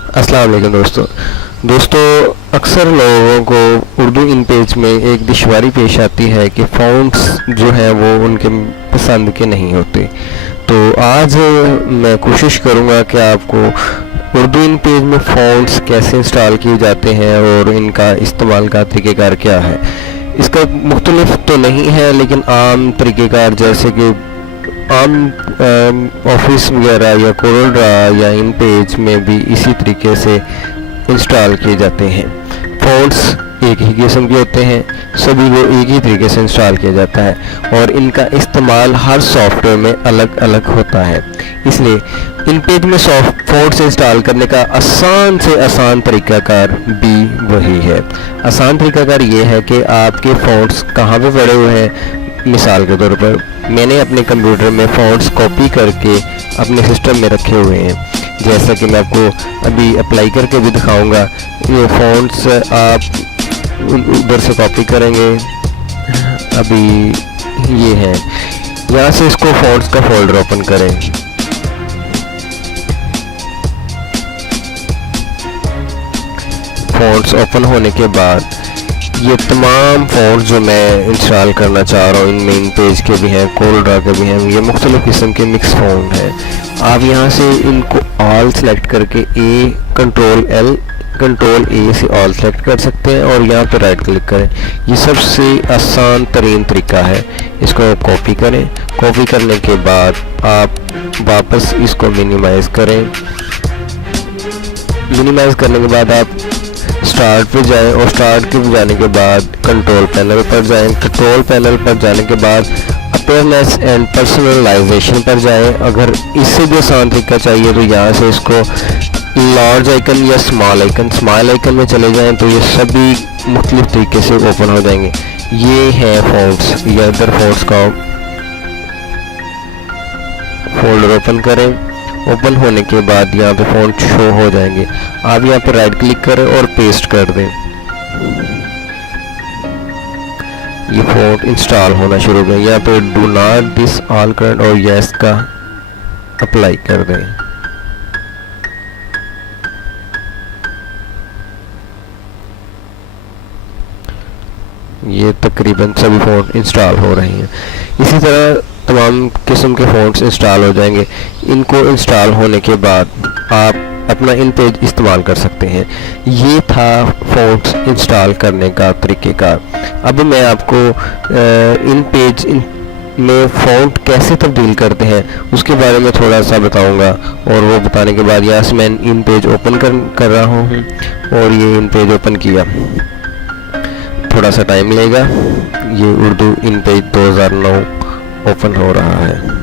अस्सलाम वालेकुम दोस्तों अक्सर लोगों को उर्दू इन पेज में एक दुश्वारी पेश आती है कि फ़ॉन्ट्स जो हैं वो उनके पसंद के नहीं होते। तो आज मैं कोशिश करूँगा कि आपको उर्दू इन पेज में फ़ॉन्ट्स कैसे इंस्टॉल किए जाते हैं और इनका इस्तेमाल का तरीक़ेकार क्या है। इसका मुख्तलिफ तो नहीं है, लेकिन आम तरीक़ेकार जैसे कि आम ऑफिस वगैरह या कोरल ड्रा या इन पेज में भी इसी तरीके से इंस्टॉल किए जाते हैं। फ़ॉन्ट्स एक ही किस्म के होते हैं, सभी को एक ही तरीके से इंस्टॉल किया जाता है और इनका इस्तेमाल हर सॉफ्टवेयर में अलग अलग होता है। इसलिए इन पेज में फ़ॉन्ट्स इंस्टॉल करने का आसान से आसान तरीक़ाकार भी वही है। आसान तरीक़ाकार ये है कि आपके फ़ॉन्ट्स कहाँ पे पड़े हुए हैं। मिसाल के तौर पर मैंने अपने कंप्यूटर में फ़ॉन्ट्स कॉपी करके अपने सिस्टम में रखे हुए हैं, जैसा कि मैं आपको अभी अप्लाई करके भी दिखाऊंगा। ये फ़ॉन्ट्स आप उधर से कॉपी करेंगे, अभी ये है, यहाँ से इसको फ़ॉन्ट्स का फोल्डर ओपन करें। फ़ॉन्ट्स ओपन होने के बाद ये तमाम फ़ॉन्ट्स जो मैं इंस्टॉल करना चाह रहा हूँ, इनमें इन पेज के भी हैं, कोरल ड्रा के भी हैं, ये मुख्तलिफ़ किस्म के मिक्स फ़ॉन्ट हैं। आप यहाँ से इनको ऑल सेलेक्ट करके कंट्रोल ए से ऑल सेलेक्ट कर सकते हैं और यहाँ पे राइट क्लिक करें। ये सबसे आसान तरीन तरीका है। इसको कॉपी करें, कॉपी करने के बाद आप वापस इसको मिनिमाइज़ करें। मिनिमाइज़ करने के बाद आप स्टार्ट पे जाएं और स्टार्ट के जाने के बाद कंट्रोल पैनल पर जाएं। कंट्रोल पैनल पर जाने के बाद अपीयरेंस एंड पर्सनलाइजेशन पर जाएं। अगर इससे भी आसान तरीका चाहिए तो यहाँ से इसको लार्ज आइकन या स्मॉल आइकन में चले जाएं तो ये सभी मुख्तलिफ तरीके से ओपन हो जाएंगे। ये है फ़ॉन्ट्स, या इधर फ़ॉन्ट्स का फोल्डर ओपन करें। ओपन होने के बाद यहाँ पे फ़ॉन्ट शो हो जाएंगे। आप यहाँ पे राइट क्लिक करें और पेस्ट कर दें। ये फ़ॉन्ट इंस्टॉल होना शुरू हो गया। यहाँ पे do not this all current और यस का अप्लाई कर दें। ये तकरीबन सभी फ़ॉन्ट इंस्टॉल हो रहे हैं। इसी तरह तमाम किस्म के फ़ॉन्ट्स इंस्टॉल हो जाएंगे। इनको इंस्टॉल होने के बाद आप अपना इन पेज इस्तेमाल कर सकते हैं। ये था फ़ॉन्ट्स इंस्टॉल करने का तरीक़ेकार। अब मैं आपको इन पेज में फ़ॉन्ट कैसे तब्दील करते हैं उसके बारे में थोड़ा सा बताऊंगा, और वो बताने के बाद यहाँ से मैं इन पेज ओपन कर रहा हूँ और ये इन पेज ओपन किया। थोड़ा सा टाइम लेगा। ये उर्दू इन पेज 2009 ओपन हो रहा है।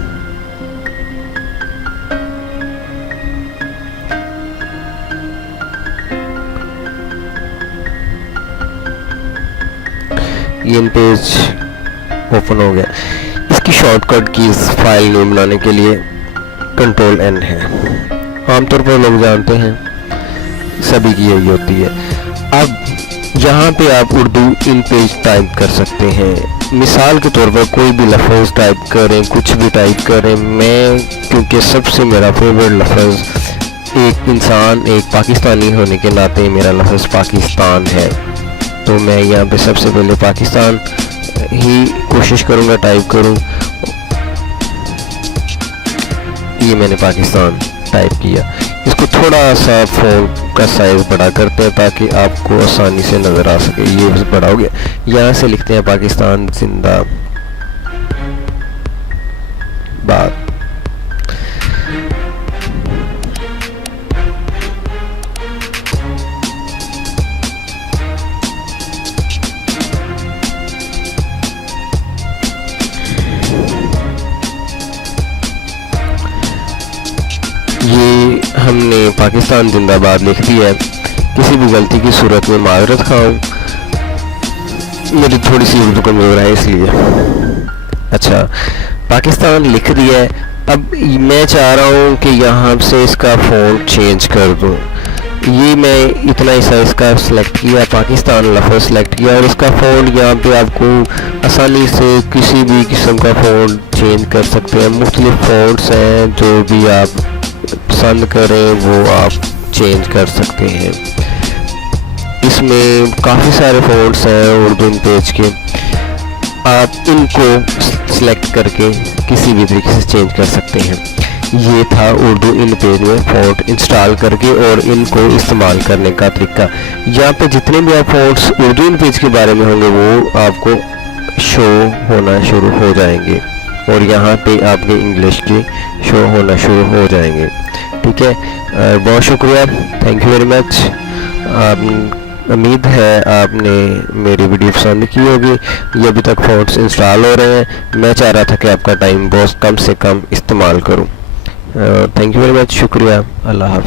ये इन पेज ओपन हो गया। इसकी शॉर्टकट कीज फाइल नेम बनाने के लिए कंट्रोल एन है। आमतौर पर लोग जानते हैं, सभी की यही होती है। अब यहाँ पे आप उर्दू इन पेज टाइप कर सकते हैं। मिसाल के तौर पर कोई भी लफ्ज़ टाइप करें, कुछ भी टाइप करें। मैं क्योंकि सबसे मेरा फेवरेट लफ्ज़ एक इंसान, एक पाकिस्तानी होने के नाते मेरा लफ्ज़ पाकिस्तान है, तो मैं यहाँ पे सबसे पहले पाकिस्तान ही कोशिश करूँगा टाइप करूँ। ये मैंने पाकिस्तान टाइप किया। इसको थोड़ा सा फ़ॉन्ट का साइज़ बड़ा करते हैं ताकि आपको आसानी से नज़र आ सके। ये बड़ा हो गया। यहाँ से लिखते हैं पाकिस्तान जिंदाबाद। ये हमने पाकिस्तान जिंदाबाद लिख दिया है। किसी भी गलती की सूरत में माजरत खाऊं, मेरी थोड़ी सी उर्दू कमज़ोर है इसलिए। अच्छा, पाकिस्तान लिख दिया है। अब मैं चाह रहा हूँ कि यहाँ से इसका फ़ॉन्ट चेंज कर दूँ। ये मैं इतना ही साइज़ का सिलेक्ट किया, पाकिस्तान लफ्ज़ सेलेक्ट किया और इसका फ़ॉन्ट यहाँ पे आपको आसानी से किसी भी किस्म का फ़ॉन्ट चेंज कर सकते हैं। मुख्तलिफ़ फ़ॉन्ट्स हैं, जो भी आप पसंद करें वो आप चेंज कर सकते हैं। इसमें काफ़ी सारे फ़ॉन्ट्स हैं उर्दू इन पेज के, आप इनको सिलेक्ट करके किसी भी तरीके से चेंज कर सकते हैं। ये था उर्दू इन पेज में फ़ॉन्ट इंस्टॉल करके और इनको इस्तेमाल करने का तरीका। यहाँ पे जितने भी आप फ़ॉन्ट्स उर्दू इन पेज के बारे में होंगे वो आपको शो होना शुरू हो जाएंगे और यहाँ पे आपके इंग्लिश के शो होना शुरू हो जाएंगे। ठीक है, बहुत शुक्रिया, थैंक यू वेरी मच। उम्मीद है आपने मेरी वीडियो पसंद की होगी। ये अभी तक फ़ॉन्ट्स इंस्टॉल हो रहे हैं, मैं चाह रहा था कि आपका टाइम बहुत कम से कम इस्तेमाल करूं। थैंक यू वेरी मच, शुक्रिया, अल्लाह हाफ़िज़।